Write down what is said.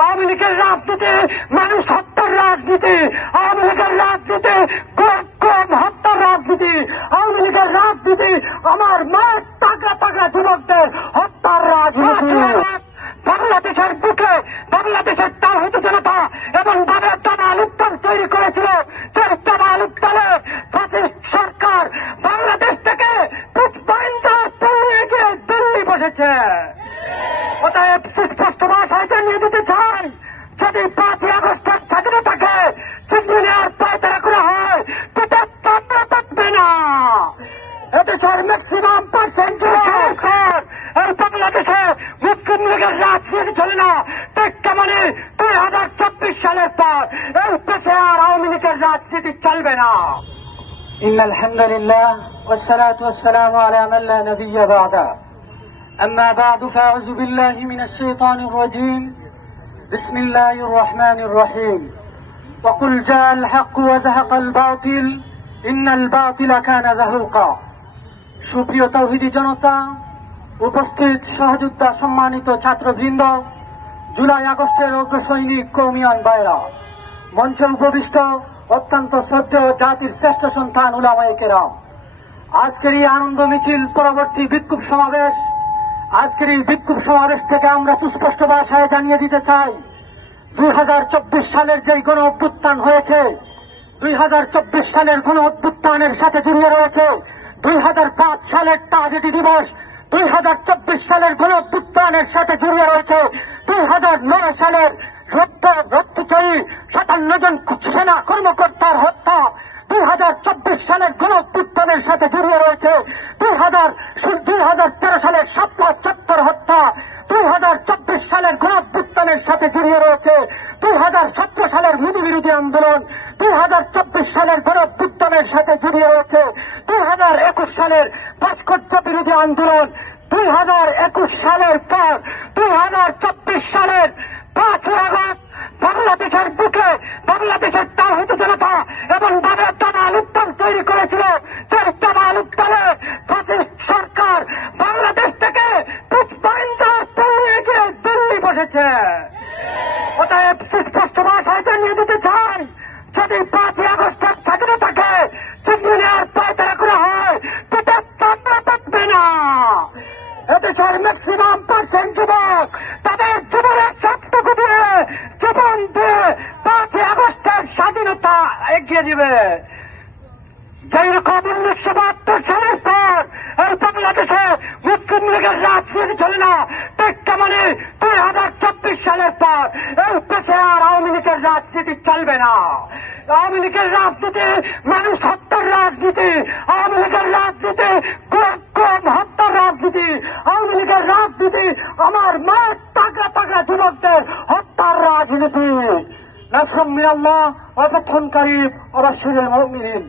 আওয়ামী লীগের রাজনীতি মানুষ হত্যার রাজনীতি, আওয়ামী লীগের রাজনীতি কম হত্যার রাজনীতি, আওয়ামী লীগের রাজনীতি আমার মায়ের তাগড়া তাগড়া যুবকদের হত্যার রাজনীতি। বাংলাদেশের বুকে বাংলাদেশের তাওহীদ জনতা এবং বাবের দামাল উত্তাল তৈরি করেছিল। সেই দামাল উত্তালে ফ্যাসিস্ট সরকার বাংলাদেশ থেকে পালিয়ে গিয়ে দিল্লি বসেছে। অতএব সুস্পষ্ট ভাষায় জানিয়ে দিতে চাই, যদি 5ই আগস্টের স্বাধীনতাকে ছিনিয়ে নেওয়ার পায়তারা করা হয়, পিতার চামড়া থাকবে না। এদেশের ম্যাক্সিমাম পার্সেন্ট এই বাংলাদেশে মুসলিম লীগের রাজনীতি চলে না। ঠিক তেমনি 2024 সালের পর এই দেশে আর আওয়ামী লীগের রাজনীতি চলবে না। إن الحمد لله والصلاة والسلام على من لا نبي بعده. أما بعد فأعوذ بالله من الشيطان الرجيم. بسم الله الرحمن الرحيم. وقل جاء الحق وزهق الباطل إن الباطل كان زهوقا. সুপ্রিয় তাওহীদি জনতা, উপস্থিত সহযোদ্ধা, সম্মানিত ছাত্রবৃন্দ, জুলাই আগস্টের অগ্রসৈনিক কওমিয়ান ভাইরা, মঞ্চে উপবিষ্ট অত্যন্ত শ্রদ্ধেয় জাতির শ্রেষ্ঠ সন্তান উলামায়ে কেরাম, আজকের এই আনন্দ মিছিল পরবর্তী বিক্ষোভ সমাবেশ, আজকের এই বিক্ষোভ সমাবেশ থেকে আমরা সুস্পষ্ট ভাষায় জানিয়ে দিতে চাই, 2024 সালের যে গণ অভ্যুত্থান হয়েছে, 2024 সালের গণ অভ্যুত্থানের সাথে জড়িয়ে রয়েছে 2005 সালের ট্রাজেডি দিবস, 2024 সালের গণ অভ্যুত্থানের সাথে জড়িয়ে রয়েছে 2009 সালের রক্তচয়ী 57 জন সেনা কর্মকর্তার হত্যা, 2024 সালের গণ অভ্যুত্থানের সাথে জড়িয়ে রয়েছে 2013 সালের শাপলা চত্বর হত্যা, 2024 সালের গণ অভ্যুত্থানের সাথে জড়িয়ে রয়েছে 2017 সালের মোদী বিরোধী আন্দোলন, 2024 সালের গণ অভ্যুত্থানের সাথে জড়িয়ে রয়েছে 2021 সালের ভাস্কর্য বিরোধী আন্দোলন, 2021 সালের পর 2024 সালের 5ই আগস্ট বাংলাদেশের বুকে বাংলাদেশের তাওহীদ জনতা এবং বাবের দামাল উত্তাল তৈরি করেছিল। সেই দামাল উত্তালে ফ্যাসিস্ট সরকার বাংলাদেশ থেকে পালিয়ে গিয়ে দিল্লি বসেছে। অতএব সুস্পষ্ট ভাষায় জানিয়ে দিতে চাই, যদি 5ই আগস্টের স্বাধীনতাকে ছিনিয়ে নেওয়ার পায়তারা করা হয়, পিতার চামড়া থাকবে না। এদেশের ম্যাক্সিমাম পার্সেন্ট যুবক তাদের জীবনের সবটুকু দিয়ে জীবন দিয়ে 5ই আগস্টের স্বাধীনতা এগিয়ে দিবে। যেই রকম 1972 সালের পর এই বাংলাদেশে মুসলিম লীগের রাজনীতি চলে না, ঠিক তেমনি 2024 সালের পর এই দেশে আর আওয়ামী লীগের রাজনীতি চলবে না। আওয়ামী লীগের রাজনীতি মানুষ হত্যার রাজনীতি, আওয়ামী লীগের রাজনীতি কম হত্যার রাজনীতি, আওয়ামী লীগের রাজনীতি আমার মায়ের তাগড়া তাগড়া যুবকদের হত্যার রাজনীতি। নাসরুম মিনাল্লাহ ওয়া ফাতহুন কারীব ওয়া বাশশিরিল মুমিনিন।